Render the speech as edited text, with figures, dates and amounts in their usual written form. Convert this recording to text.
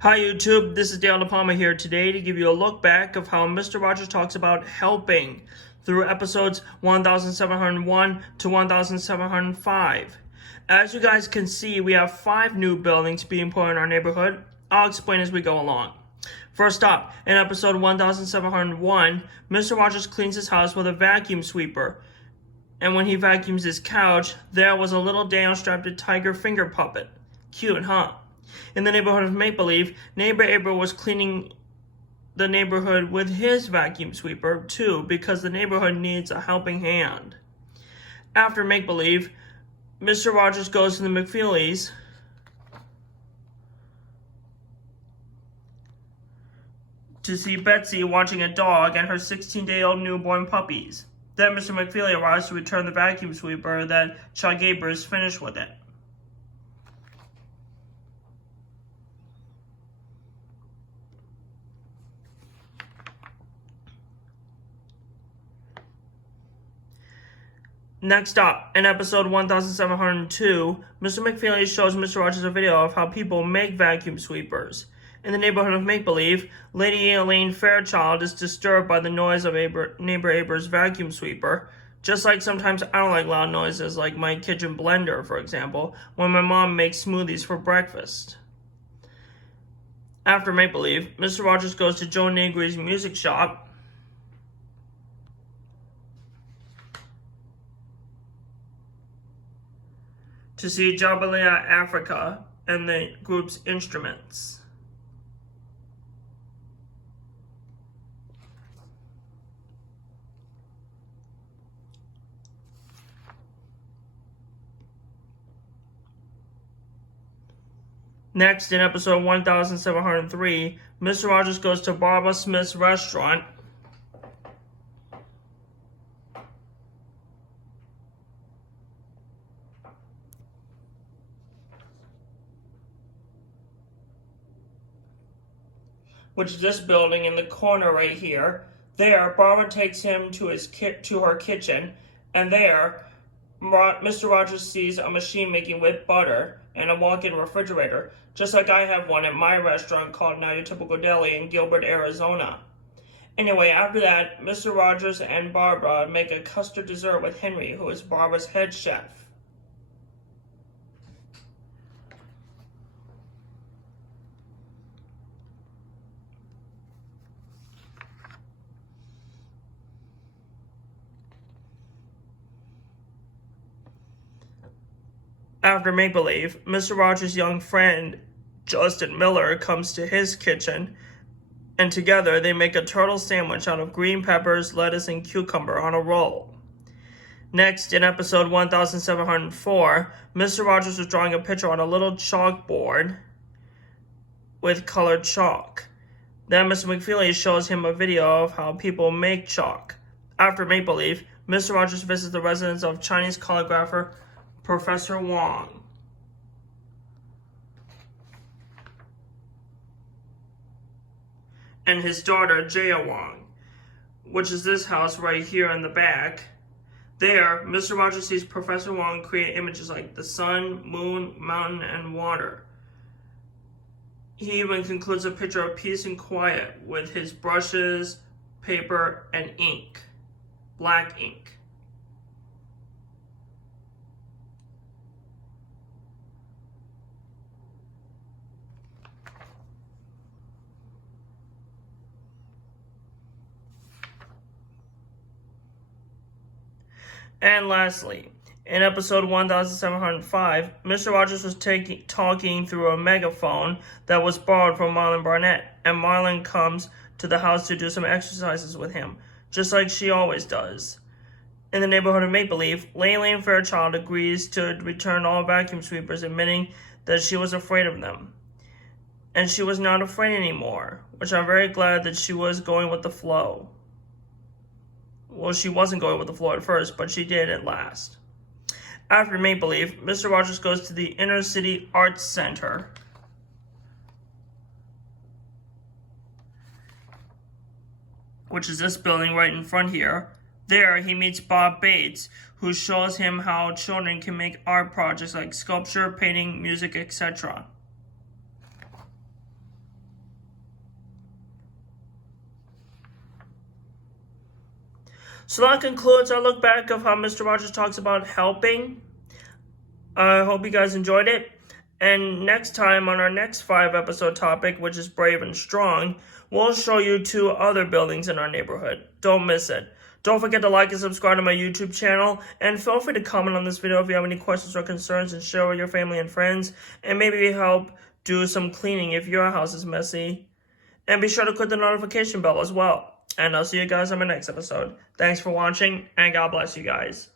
Hi YouTube, this is Dale DePalma here today to give you a look back of how Mr. Rogers talks about helping through episodes 1701 to 1705. As you guys can see, we have 5 new buildings being put in our neighborhood. I'll explain as we go along. First up, in episode 1701, Mr. Rogers cleans his house with a vacuum sweeper. And when he vacuums his couch, there was a little Daniel-strapped tiger finger puppet. Cute, huh? In the neighborhood of Make-Believe, neighbor Abel was cleaning the neighborhood with his vacuum sweeper, too, because the neighborhood needs a helping hand. After Make-Believe, Mr. Rogers goes to the McFeelys to see Betsy watching a dog and her 16-day-old newborn puppies. Then Mr. McFeely arrives to return the vacuum sweeper that Chuck Abers finished with it. Next up, in episode 1702, Mr. McFeely shows Mr. Rogers a video of how people make vacuum sweepers. In the neighborhood of Make-Believe, Lady Elaine Fairchild is disturbed by the noise of neighbor Aber's vacuum sweeper. Just like sometimes I don't like loud noises, like my kitchen blender, for example, when my mom makes smoothies for breakfast. After Make-Believe, Mr. Rogers goes to Joe Negri's music shop to see Jabalea Africa and the group's instruments. Next, in episode 1703, Mr. Rogers goes to Barbara Smith's restaurant which is this building in the corner right here. There, Barbara takes him to her kitchen, and there, Mr. Rogers sees a machine making whipped butter and a walk-in refrigerator, just like I have one at my restaurant called Now Your Typical Deli in Gilbert, Arizona. Anyway, after that, Mr. Rogers and Barbara make a custard dessert with Henry, who is Barbara's head chef. After Make-Believe, Mr. Rogers' young friend, Justin Miller, comes to his kitchen, and together they make a turtle sandwich out of green peppers, lettuce, and cucumber on a roll. Next, in episode 1704, Mr. Rogers was drawing a picture on a little chalkboard with colored chalk. Then Mr. McFeely shows him a video of how people make chalk. After Make-Believe, Mr. Rogers visits the residence of Chinese calligrapher Professor Wong. And his daughter, Jaya Wong, which is this house right here in the back. There, Mr. Rogers sees Professor Wong create images like the sun, moon, mountain, and water. He even concludes a picture of peace and quiet with his brushes, paper, and ink, black ink. And lastly, in episode 1705, Mr. Rogers was talking through a megaphone that was borrowed from Marlon Barnett, and Marlon comes to the house to do some exercises with him, just like she always does. In the neighborhood of Make-Believe, Elaine Fairchild agrees to return all vacuum sweepers, admitting that she was afraid of them. And she was not afraid anymore, which I'm very glad that she was going with the flow. Well, she wasn't going with the flow at first, but she did at last. After Make-Believe, Mr. Rogers goes to the Inner City Arts Center, which is this building right in front here. There, he meets Bob Bates, who shows him how children can make art projects like sculpture, painting, music, etc. So that concludes our look back of how Mr. Rogers talks about helping. I hope you guys enjoyed it. And next time on our next 5-episode topic, which is Brave and Strong, we'll show you 2 other buildings in our neighborhood. Don't miss it. Don't forget to like and subscribe to my YouTube channel, and feel free to comment on this video if you have any questions or concerns, and share with your family and friends, and maybe help do some cleaning if your house is messy. And be sure to click the notification bell as well. And I'll see you guys on my next episode. Thanks for watching, and God bless you guys.